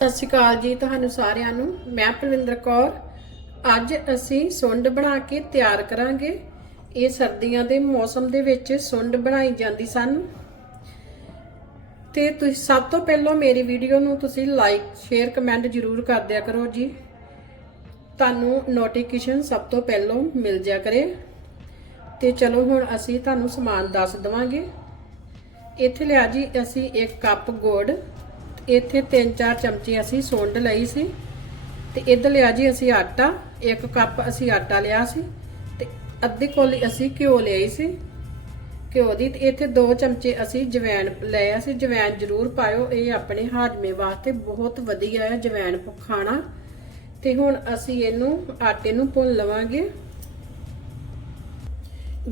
ਸਤਿ ਸ਼੍ਰੀ ਅਕਾਲ ਜੀ ਤੁਹਾਨੂੰ ਸਾਰਿਆਂ ਨੂੰ। ਮੈਂ ਪਰਵਿੰਦਰ ਕੌਰ। ਅੱਜ ਅਸੀਂ ਸੁੰਡ ਬਣਾ ਕੇ ਤਿਆਰ ਕਰਾਂਗੇ। ਇਹ ਸਰਦੀਆਂ ਦੇ ਮੌਸਮ ਦੇ ਵਿੱਚ ਸੁੰਡ ਬਣਾਈ ਜਾਂਦੀ ਸਨ। ਤੇ ਤੁਸੀਂ ਸਭ ਤੋਂ ਪਹਿਲਾਂ ਮੇਰੀ ਵੀਡੀਓ ਨੂੰ ਤੁਸੀਂ ਲਾਈਕ ਸ਼ੇਅਰ ਕਮੈਂਟ ਜ਼ਰੂਰ ਕਰ ਦਿਆ ਕਰੋ ਜੀ। ਤੁਹਾਨੂੰ ਨੋਟੀਫਿਕੇਸ਼ਨ ਸਭ ਤੋਂ ਪਹਿਲਾਂ ਮਿਲ ਜਾ ਕਰੇ। ਤੇ ਚਲੋ ਹੁਣ ਅਸੀਂ ਤੁਹਾਨੂੰ ਸਮਾਨ ਦੱਸ ਦਵਾਂਗੇ। ਇੱਥੇ ਲਿਆ ਜੀ ਅਸੀਂ ਇੱਕ ਕੱਪ ਗੁੜ। ਇੱਥੇ 3-4 ਚਮਚੇ ਅਸੀਂ ਸੁੰਡ ਲਈ ਸੀ ਤੇ ਇੱਧਰ ਲਿਆ ਜੀ ਅਸੀਂ ਆਟਾ, ਇੱਕ ਕੱਪ ਅਸੀਂ ਆਟਾ ਲਿਆ ਸੀ ਤੇ ਅੱਧੀ ਕੋਲੀ ਅਸੀਂ ਘਿਓ ਲਈ ਸੀ। ਘਿਓ ਦੀ ਤੇ ਇੱਥੇ 2 ਚਮਚੇ ਅਸੀਂ ਜਵੈਣ ਲਿਆ ਸੀ ਜਵੈਣ ਜ਼ਰੂਰ ਪਾਇਓ, ਇਹ ਆਪਣੇ ਹਾਜ਼ਮੇ ਵਾਸਤੇ ਬਹੁਤ ਵਧੀਆ ਹੈ ਜਵੈਣ ਖਾਣਾ। ਤੇ ਹੁਣ ਅਸੀਂ ਇਹਨੂੰ ਆਟੇ ਨੂੰ ਭੁੰਨ ਲਵਾਂਗੇ।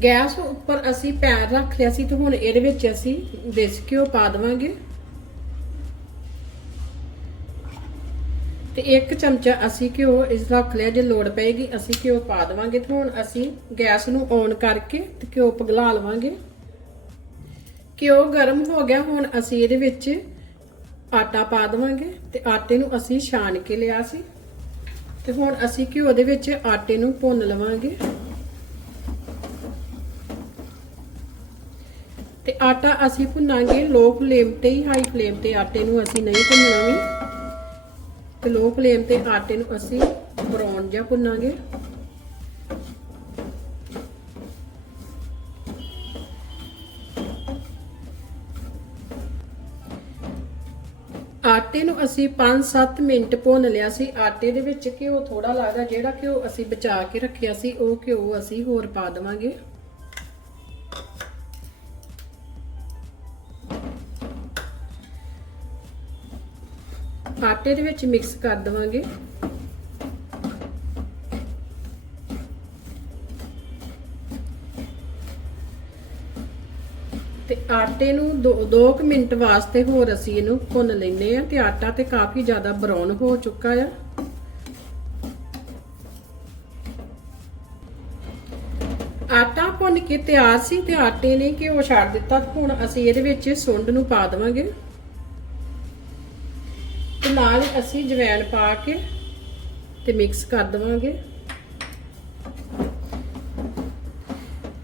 ਗੈਸ ਉੱਪਰ ਅਸੀਂ ਪੈਨ ਰੱਖ ਲਿਆ ਸੀ ਤੇ ਹੁਣ ਇਹਦੇ ਵਿੱਚ ਅਸੀਂ ਦੇਸੀ ਘਿਓ ਪਾ ਦੇਵਾਂਗੇ। ਤੇ ਇੱਕ ਚਮਚਾ ਅਸੀਂ ਘਿਓ ਇਸ ਰੱਖ ਲਿਆ, ਜੇ ਲੋੜ ਪਏਗੀ ਅਸੀਂ ਘਿਓ ਪਾ ਦੇਵਾਂਗੇ ਤੇ ਹੁਣ ਅਸੀਂ ਗੈਸ ਨੂੰ ਔਨ ਕਰਕੇ ਤੇ ਘਿਓ ਪਗਲਾ ਲਵਾਂਗੇ। ਘਿਓ ਗਰਮ ਹੋ ਗਿਆ, ਹੁਣ ਅਸੀਂ ਇਹਦੇ ਵਿੱਚ ਆਟਾ ਪਾ ਦੇਵਾਂਗੇ ਤੇ ਆਟੇ ਨੂੰ ਅਸੀਂ ਛਾਣ ਕੇ ਲਿਆ ਸੀ। ਤੇ ਹੁਣ ਅਸੀਂ ਘਿਓ ਦੇ ਵਿੱਚ ਆਟੇ ਨੂੰ ਭੁੰਨ ਲਵਾਂਗੇ। ਤੇ ਆਟਾ ਅਸੀਂ ਭੁੰਨਾਂਗੇ ਲੋ ਫਲੇਮ ਤੇ ਹੀ ਹਾਈ ਫਲੇਮ ਤੇ ਆਟੇ ਨੂੰ ਅਸੀਂ ਨਹੀਂ ਭੁੰਨਣਾ ਵੀ। ਤੇ ਲੋ ਫਲੇਮ ਤੇ ਆਟੇ ਨੂੰ ਅਸੀਂ ਬਰਾਊਨ ਜਿਹਾ ਭੁੰਨਾਂਗੇ। ਆਟੇ ਨੂੰ ਅਸੀਂ 5-7 ਮਿੰਟ ਭੁੰਨ ਲਿਆ ਸੀ। ਆਟੇ ਦੇ ਵਿੱਚ ਘਿਓ ਥੋੜਾ ਲੱਗਦਾ, ਜਿਹੜਾ ਘਿਓ ਅਸੀਂ ਬਚਾ ਕੇ ਰੱਖਿਆ ਸੀ, ਉਹ ਘਿਓ ਅਸੀਂ ਹੋਰ ਪਾ ਦੇਵਾਂਗੇ। ਆਟੇ ਦੇ ਵਿੱਚ ਮਿਕਸ ਕਰ ਦਵਾਂਗੇ। ਤੇ ਆਟੇ ਨੂੰ 2 ਮਿੰਟ ਵਾਸਤੇ ਹੋਰ ਅਸੀਂ ਇਹਨੂੰ ਭੁੰਨ ਲੈਨੇ ਆ ਤੇ ਆਟਾ ਤੇ ਕਾਫੀ ਜ਼ਿਆਦਾ ਬਰਾਊਨ ਹੋ ਚੁੱਕਾ ਆ। ਆਟਾ ਭੁੰਨ ਕੇ ਤਿਆਰ ਸੀ ਤੇ ਆਟੇ ਨੇ ਘਿਓ ਛੱਡ ਦਿੱਤਾ। ਹੁਣ ਅਸੀਂ ਇਹਦੇ ਵਿੱਚ ਸੁੰਡ ਨੂੰ ਪਾ ਦੇਵਾਂਗੇ। ਤੇ ਨਾਲ ਹੀ ਅਸੀਂ ਜਵੈਣ ਪਾ ਕੇ ਤੇ ਮਿਕਸ ਕਰ ਦਵਾਂਗੇ।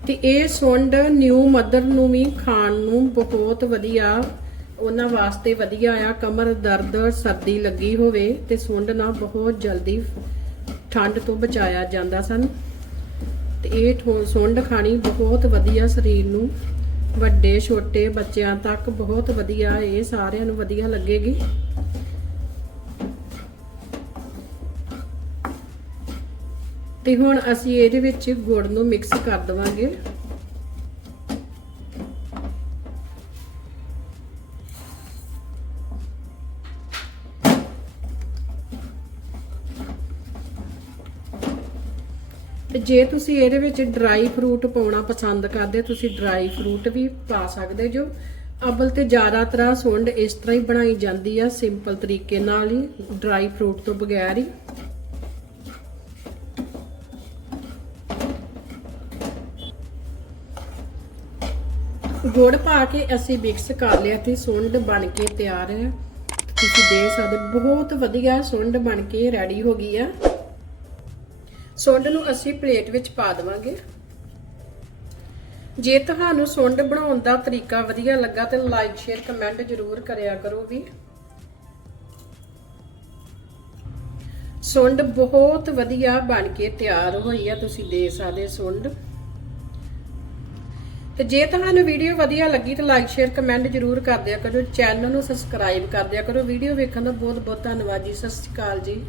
ਤੇ ਇਹ ਸੁੰਡ ਨਿਊ ਮਦਰ ਨੂੰ ਵੀ ਖਾਣ ਨੂੰ ਬਹੁਤ ਵਧੀਆ, ਉਹਨਾਂ ਵਾਸਤੇ ਵਧੀਆ ਆ। ਕਮਰ ਦਰਦ, ਸਰਦੀ ਲੱਗੀ ਹੋਵੇ ਤੇ ਸੁੰਡ ਨਾਲ ਬਹੁਤ ਜਲਦੀ ਠੰਡ ਤੋਂ ਬਚਾਇਆ ਜਾਂਦਾ ਸਨ। ਤੇ ਇਹ ਠੋ- ਸੁੰਡ ਖਾਣੀ ਬਹੁਤ ਵਧੀਆ ਸਰੀਰ ਨੂੰ, ਵੱਡੇ ਛੋਟੇ ਬੱਚਿਆਂ ਤੱਕ ਬਹੁਤ ਵਧੀਆ, ਇਹ ਸਾਰਿਆਂ ਨੂੰ ਵਧੀਆ ਲੱਗੇਗੀ। ਤੇ ਹੁਣ ਅਸੀਂ ਇਹਦੇ ਵਿੱਚ ਗੁੜ ਨੂੰ ਮਿਕਸ ਕਰ ਦਵਾਂਗੇ। ਤੇ ਜੇ ਤੁਸੀਂ ਇਹਦੇ ਵਿੱਚ ਡਰਾਈ ਫਰੂਟ ਪਾਉਣਾ ਪਸੰਦ ਕਰਦੇ, ਤੁਸੀਂ ਡਰਾਈ ਫਰੂਟ ਵੀ ਪਾ ਸਕਦੇ ਜੋ। ਅਬਲ ਤੇ ਜ਼ਿਆਦਾ ਤਰ੍ਹਾਂ ਸੁੰਡ ਇਸ ਤਰ੍ਹਾਂ ਹੀ ਬਣਾਈ ਜਾਂਦੀ ਆ ਸਿੰਪਲ ਤਰੀਕੇ ਨਾਲ ਹੀ ਡਰਾਈ ਫਰੂਟ ਤੋਂ ਬਗੈਰ ਹੀ। ਗੁੜ ਪਾ ਕੇ ਅਸੀਂ ਮਿਕਸ ਕਰ ਲਿਆ ਤੇ ਸੁੰਡ ਬਣ ਕੇ ਤਿਆਰ ਹੈ। ਤੁਸੀਂ ਦੇਖ ਸਕਦੇ ਬਹੁਤ ਵਧੀਆ ਸੁੰਡ ਬਣ ਕੇ ਰੈਡੀ ਹੋ ਗਈ ਆ। ਸੁੰਡ ਨੂੰ ਅਸੀਂ ਪਲੇਟ ਵਿੱਚ ਪਾ ਦੇਵਾਂਗੇ। ਜੇ ਤੁਹਾਨੂੰ ਸੁੰਡ ਬਣਾਉਣ ਦਾ ਤਰੀਕਾ ਵਧੀਆ ਲੱਗਾ ਤੇ ਲਾਈਕ ਸ਼ੇਅਰ ਕਮੈਂਟ ਜ਼ਰੂਰ ਕਰਿਆ ਕਰੋ ਵੀ। ਸੁੰਡ ਬਹੁਤ ਵਧੀਆ ਬਣ ਕੇ ਤਿਆਰ ਹੋਈ ਆ, ਤੁਸੀਂ ਦੇਖ ਸਕਦੇ ਸੁੰਡ। ਤੇ ਜੇ ਤੁਹਾਨੂੰ ਵੀਡੀਓ ਵਧੀਆ ਲੱਗੀ ਤਾਂ ਲਾਈਕ ਸ਼ੇਅਰ ਕਮੈਂਟ ਜ਼ਰੂਰ ਕਰ ਦਿਆ ਕਰੋ। ਚੈਨਲ ਨੂੰ ਸਬਸਕ੍ਰਾਈਬ ਕਰ ਦਿਆ ਕਰੋ। ਵੀਡੀਓ ਵੇਖਣ ਦਾ ਬਹੁਤ ਬਹੁਤ ਧੰਨਵਾਦ ਜੀ। ਸਤਿ ਸ਼੍ਰੀ ਅਕਾਲ ਜੀ।